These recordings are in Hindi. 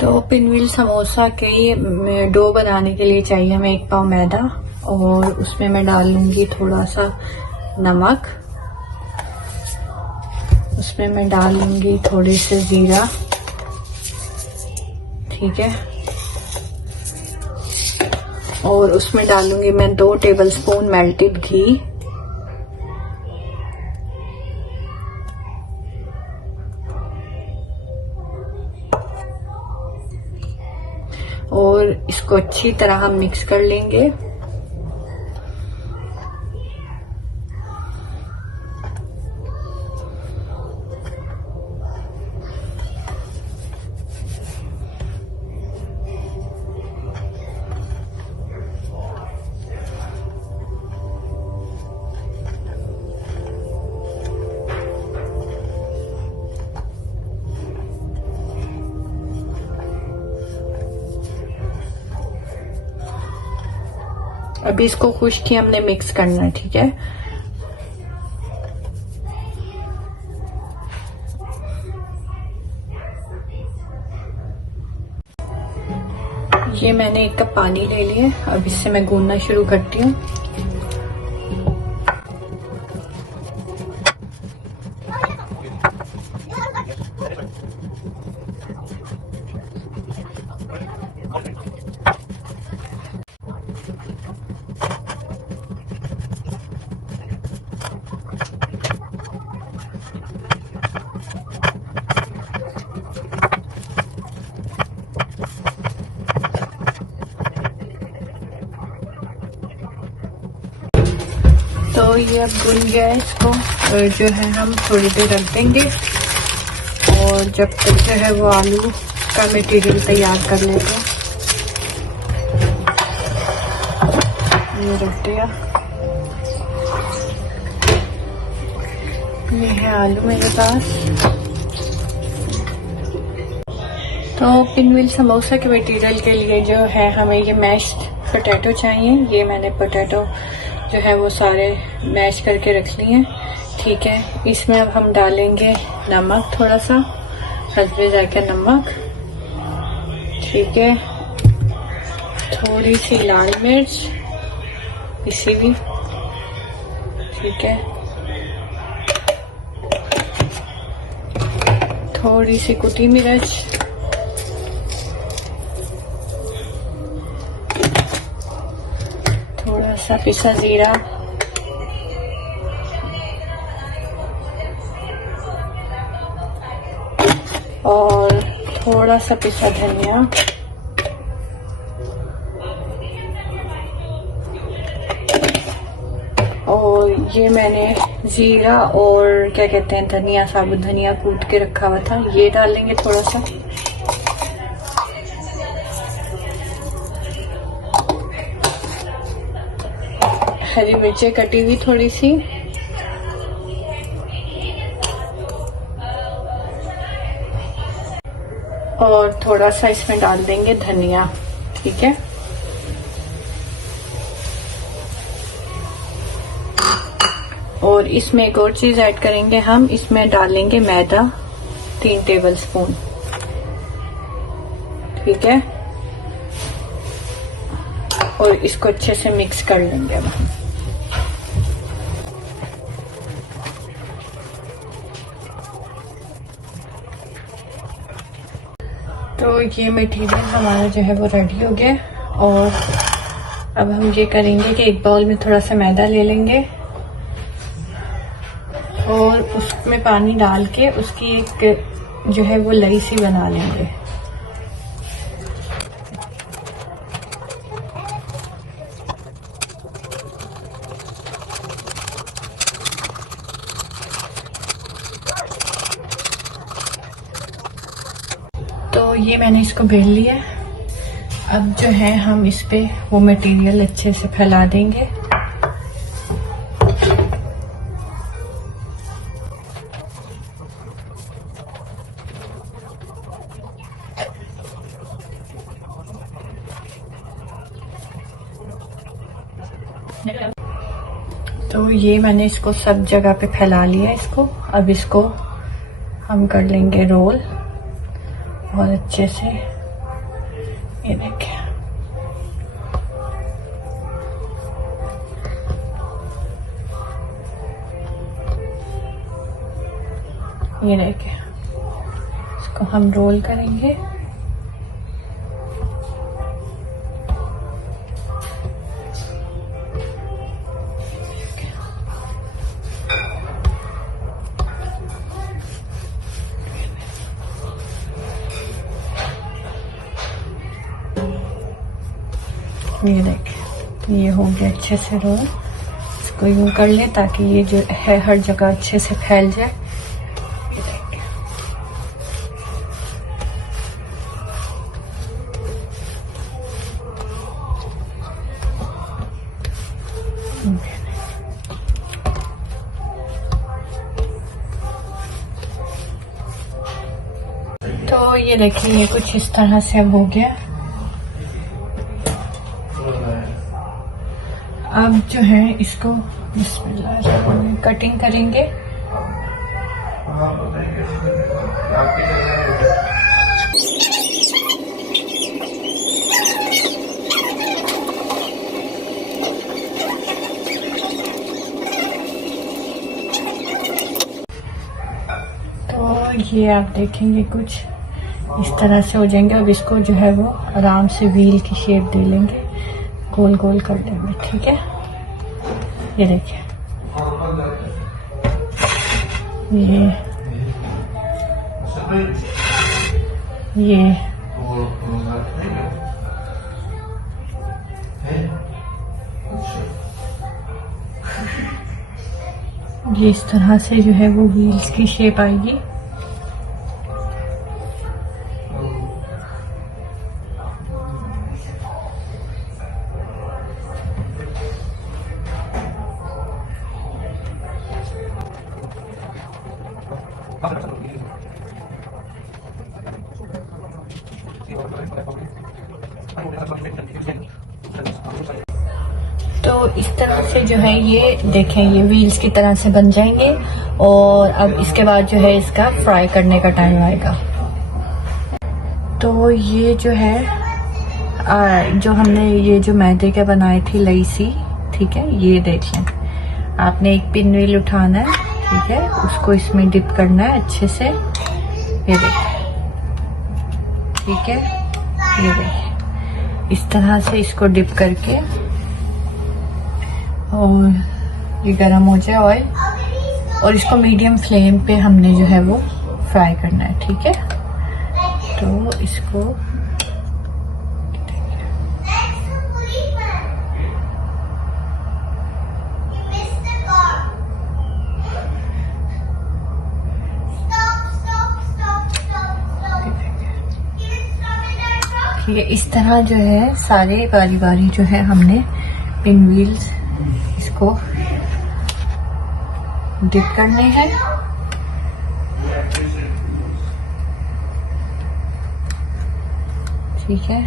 तो पिनव्हील समोसा के डो बनाने के लिए चाहिए हमें 1 पाव मैदा और उसमें मैं डाल लूंगी थोड़ा सा नमक, उसमें मैं डाल लूंगी थोड़ी सी जीरा, ठीक है, और उसमें डालूंगी मैं 2 टेबलस्पून मेल्टेड घी, और इसको अच्छी तरह हम मिक्स कर लेंगे। अभी इसको खुश्क ही हमने मिक्स करना है, ठीक है। ये मैंने 1 कप पानी ले लिया, अब इससे मैं गूंदना शुरू करती हूँ। तो ये अब भुन गया है, इसको जो है हम थोड़ी देर रख देंगे और जब तक जो है वो आलू का मटेरियल तैयार कर लेते हैं। ये रख दिया, ये है आलू मेरे पास। तो पिनव्हील समोसा के मटेरियल के लिए जो है हमें ये मैश्ड पोटैटो चाहिए। ये मैंने पोटैटो जो है वो सारे मैश करके रख लिए, ठीक है। इसमें अब हम डालेंगे नमक, थोड़ा सा हस्बे जायका नमक, ठीक है, थोड़ी सी लाल मिर्च पिसी हुई, ठीक है, थोड़ी सी कुटी मिर्च, थोड़ा सा पिसा जीरा, और थोड़ा सा पिसा धनिया, और ये मैंने जीरा और क्या कहते हैं धनिया, साबुत धनिया कूट के रखा हुआ था, ये डालेंगे थोड़ा सा। हरी मिर्चें कटी हुई थोड़ी सी, और थोड़ा सा इसमें डाल देंगे धनिया, ठीक है। और इसमें एक और चीज ऐड करेंगे हम, इसमें डालेंगे मैदा 3 टेबलस्पून, ठीक है, और इसको अच्छे से मिक्स कर लेंगे अब हम। तो ये मटेरियल हमारा जो है वो रेडी हो गया, और अब हम ये करेंगे कि एक बाउल में थोड़ा सा मैदा ले लेंगे और उसमें पानी डाल के उसकी एक जो है वो लई सी बना लेंगे। तो ये मैंने इसको बेल लिया, अब जो है हम इस पे वो मटेरियल अच्छे से फैला देंगे। तो ये मैंने इसको सब जगह पे फैला लिया इसको। अब इसको हम कर लेंगे रोल बहुत अच्छे से। ये देखिए, ये देखिए, इसको हम रोल करेंगे। ये देखिए, ये हो गया अच्छे से रोल। इसको यूं कर ले ताकि ये जो है हर जगह अच्छे से फैल जाए। ये देखिए, तो ये देखिए, ये कुछ इस तरह से अब हो गया। अब जो है इसको बिस्मिल्लाह कटिंग करेंगे। तो ये आप देखेंगे कुछ इस तरह से हो जाएंगे। अब इसको जो है वो आराम से व्हील की शेप दे लेंगे, गोल गोल कर देंगे। ठीक है, ये देखिए, ये इस तरह से जो है वो व्हील्स की शेप आएगी। तो इस तरह से जो है ये देखें, ये व्हील्स की तरह से बन जाएंगे। और अब इसके बाद जो है इसका फ्राई करने का टाइम आएगा। तो ये जो है जो हमने ये जो मैदे के बनाए थी लईसी, ठीक है, ये देख लें। आपने एक पिन व्हील उठाना है, ठीक है, उसको इसमें डिप करना है अच्छे से। ये देखिए, ठीक है, ये देखिए, इस तरह से इसको डिप करके, और ये गरम हो जाए ऑयल, और इसको मीडियम फ्लेम पे हमने जो है वो फ्राई करना है। ठीक है, तो इसको ये इस तरह जो है सारे बारी बारी जो है हमने पिन व्हील्स इसको डिप करने हैं। ठीक है,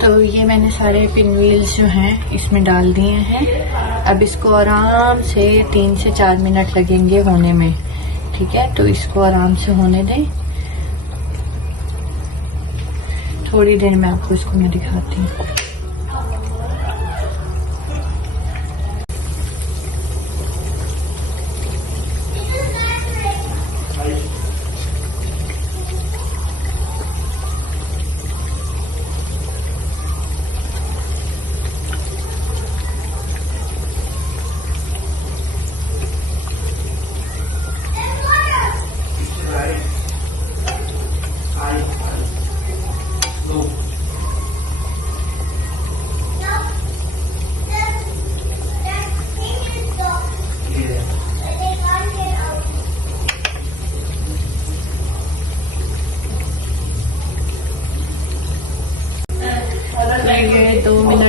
तो ये मैंने सारे पिन व्हील्स जो हैं इसमें डाल दिए हैं। अब इसको आराम से 3 से 4 मिनट लगेंगे होने में। ठीक है, तो इसको आराम से होने दें। थोड़ी देर में आपको इसको मैं दिखाती हूँ।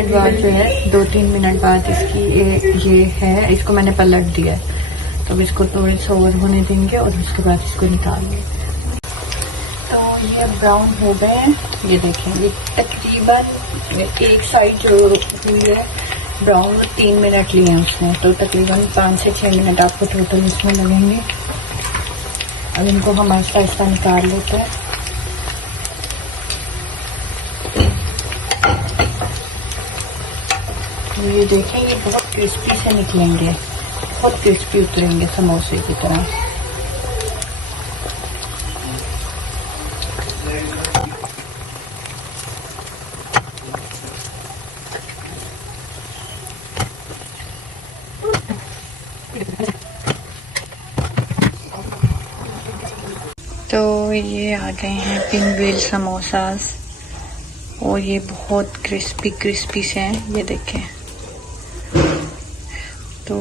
बाद जो है 2-3 मिनट बाद इसकी ये है, इसको मैंने पलट दिया है। तो अब इसको थोड़े सोवर होने देंगे और उसके बाद इसको निकालेंगे। तो ये ब्राउन हो गए हैं, ये देखें। ये तकरीबन एक साइड जो हुई है ब्राउन 3 मिनट लिए हैं उसने, तो तकरीबन 5 से 6 मिनट आपको टोटल इसमें लगेंगे। अब इनको हम आहिस्ता आहिस्ता निकाल लेते हैं। ये देखें, ये बहुत क्रिस्पी से निकलेंगे, बहुत क्रिस्पी उतरेंगे समोसे की तरह। तो ये आ गए हैं पिनव्हील समोसास और ये बहुत क्रिस्पी क्रिस्पी से हैं, ये देखें। तो